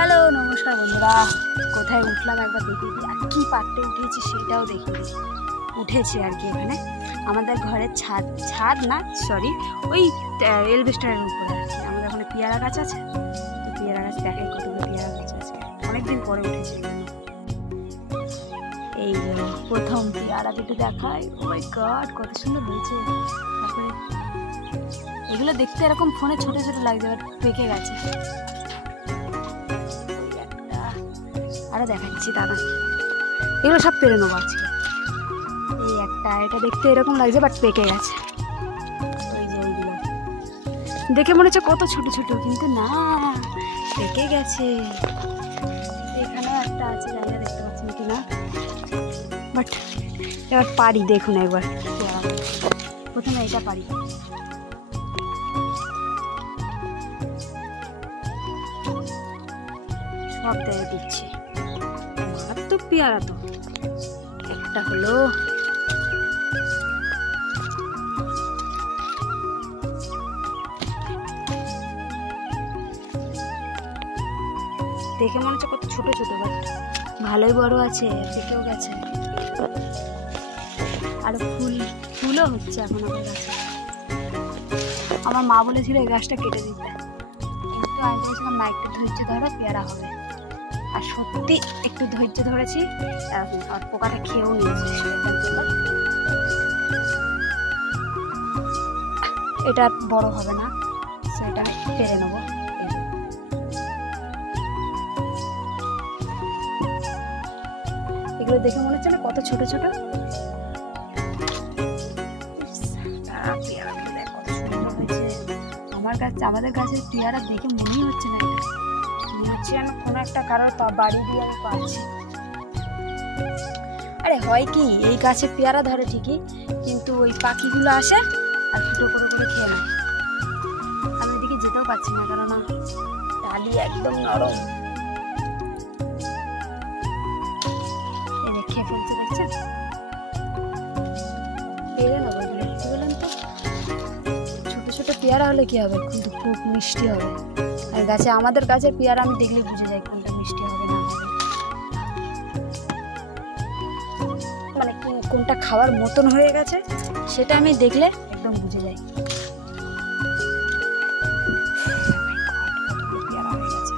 Hello নমস্কার বন্ধুরা, কোথায় উঠলাম একবার দেখিয়ে দিই, আর কী পাড়তে উঠেছি সেটাও দেখিয়ে দিই। উঠেছি আর কি এখানে আমাদের ঘরের ছাদ না সরি ওই এলবেস্টারের উপরে আর কি। আমাদের ওখানে পেয়ারা গাছ আছে, তো পেয়ারা গাছ দেখে কতগুলো পেয়ারা গাছ আছে, অনেকদিন পরে উঠেছি। এই যে প্রথম পেয়ারা যেটা দেখায়, ও মাই গড কত সুন্দর হয়েছে। তারপরে এগুলো দেখতে এরকম ফোনে ছোট ছোট লাগছে, বাট পেকে গেছে। আরো দেখাচ্ছি দাদা, এগুলো সব পেরে নেবো আজকে। এই একটা, এটা দেখতে এরকম লাগছে বাট পেকে গেছে। ওই যে ওইগুলো দেখে মনে হচ্ছে কত ছোট ছোট, কিন্তু না পেকে গেছে। এখানেও একটা আছে, জায়গা দেখতে পাচ্ছেন কি না, বাট এবার পারি, দেখুন একবার। প্রথমে এটা পারি, সব দিয়ে দিচ্ছি। মারাত্মক পেয়ারা তো, একটা হলো। দেখে মনে হচ্ছে কত ছোট ছোট, বাট ভালোই বড় আছে, পেকেও গেছে। আর ফুলও হচ্ছে এখন আমার গাছে। আমার মা বলেছিল এই গাছটা কেটে দিতে, কিন্তু আমি বলেছিলাম না, একটু ধৈর্য ধরো পেয়ারা হবে। আর সত্যি একটু ধৈর্য ধরেছি, আর পোকাটা খেয়েও নিয়েছি। এটা বড় হবে না, সেটা আমি পেরে নেবো। এগুলো দেখে মনে হচ্ছে না কত ছোট ছোট। আমাদের গাছের পেয়ারা দেখে মনেই হচ্ছে না, এটা মনে হচ্ছে আমি কোনো একটা কারোর বাড়ি দিয়ে আমি পাচ্ছি। আরে হয় কি, এই গাছে পেয়ারা ধরে ঠিকই, কিন্তু ওই পাখিগুলো আসে আর ফুটো করে করে খেয়ে নেয়। আমি এদিকে যেতেও পারছি না, কেননা ডালি একদম নরম। খেয়ে ফেলছে, দেখছেন? পেরে নেবো এগুলো, কি বলেন তো? ছোট ছোট পেয়ারা হলে কি হবে, কিন্তু খুব মিষ্টি হবে। আর গাছে, আমাদের গাছের পেয়ারা আমি দেখলে বুঝে যাই কোনটা মিষ্টি হবে না হবে, মানে কোনটা খাওয়ার মতন হয়ে গেছে সেটা আমি দেখলে একদম বুঝে যাই। পেয়ারা হয়ে গেছে,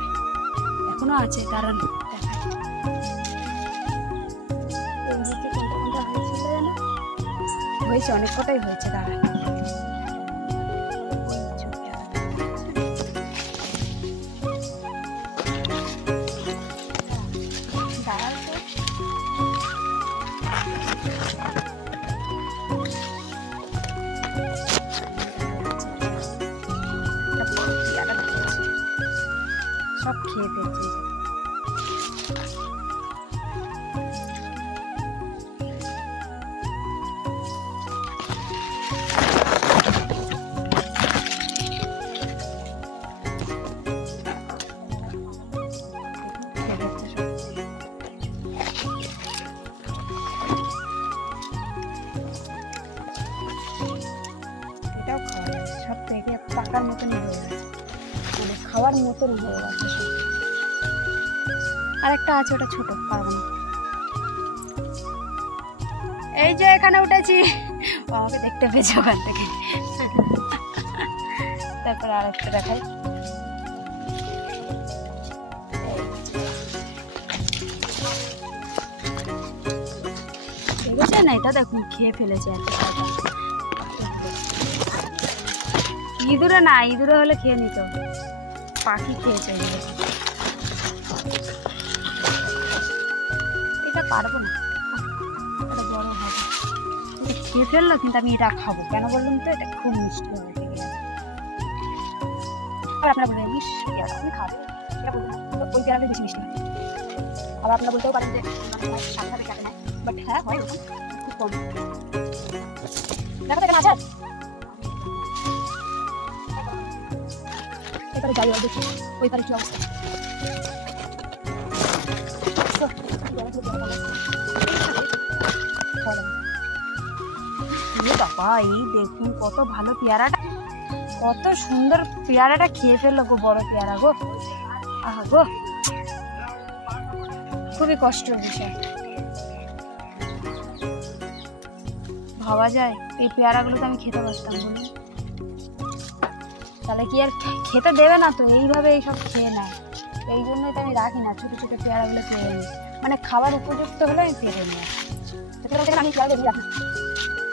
এখনো আছে, দাঁড়ান হয়েছে, অনেক কটাই হয়েছে। দাঁড়ান, সব খেয়ে ফেলছে। এটাও খাওয়া যাবে, সব পেকে পাকার মতনই হয়ে গেছে, মানে খাওয়ার মতন হয়ে গেছে সব। আর একটা আছে, ওটা ছোট, পারবো না। এই যে এখানে উঠেছি, আমাকে দেখতে পেয়েছে ওখান থেকে। তারপরে আর একটা দেখাই, দেখেছেন? এটা দেখুন খেয়ে ফেলেছে একটা। ইঁদুরে না, ইঁদুরে হলে খেয়ে নিত, পাখি খেয়েছে। এটা পারবো না, এটা বড় হবে। খেয়ে ফেললো, কিন্তু আমি এটা খাবো কেন বললাম তো, এটা খুব মিষ্টি হবে। ঠিক আছে, আর আপনারা বলবেন মিষ্টি আমি খাবো, এটা বলবেন ওই পেয়ারাটা বেশি মিষ্টি হয়। আবার আপনারা বলতেও পারেন যে সাতভাবে কাটে না, বাট হ্যাঁ হয় ওরকম, খুব কম। দেখো এখানে আছে, এবারে যাই দেখি ওই পারে কি অবস্থা। বাবা, এই দেখুন কত ভালো পেয়ারাটা, কত সুন্দর পেয়ারাটা খেয়ে ফেললো গো, বড় পেয়ারা গো। আহা গো, খুবই কষ্টের বিষয়। ভাবা যায় এই পেয়ারাগুলো তো আমি খেতে পারতাম, বলুন তাহলে কি আর খেতে দেবে না? তো এইভাবে এইসব খেয়ে নেয়, এই জন্যই তো আমি রাখি না, ছোটো ছোটো পেয়ারাগুলো পেয়ে নিই, মানে খাবার উপযুক্ত হলে আমি পেরে নিই। আমি পেয়ারা দেখি রাখি,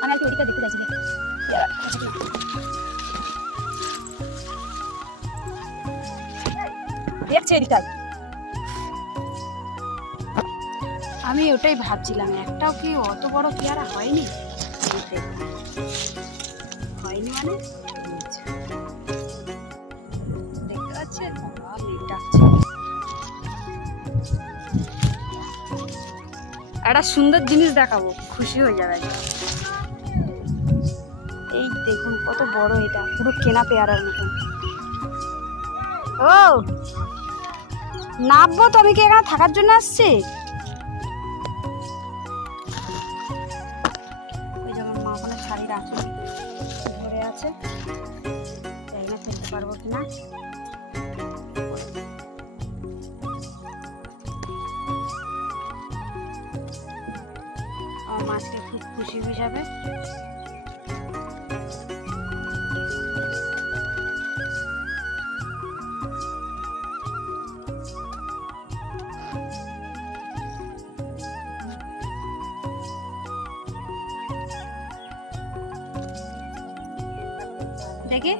আমি আর কি ওদিকটা দেখতে যাচ্ছি দেখছে এদিকটাই। আমি ওটাই ভাবছিলাম, একটাও কি অত বড় পেয়ারা হয়নি? হয়নি মানে দেখতে পাচ্ছেন, একটা সুন্দর জিনিস দেখাবো, খুশি হয়ে যাবে। এই দেখুন কত বড়, এটা পুরো কেনা পেয়ারার মতন। ও নামবো তো, আমি কি এখানে থাকার জন্য আসছি? ওই যেমন মা ওখানে শাড়ি রাখি ধরে আছে, তাই না ফেলতে পারবো কিনা। আমার মাছটা খুব খুশি হয়ে যাবে। দেখি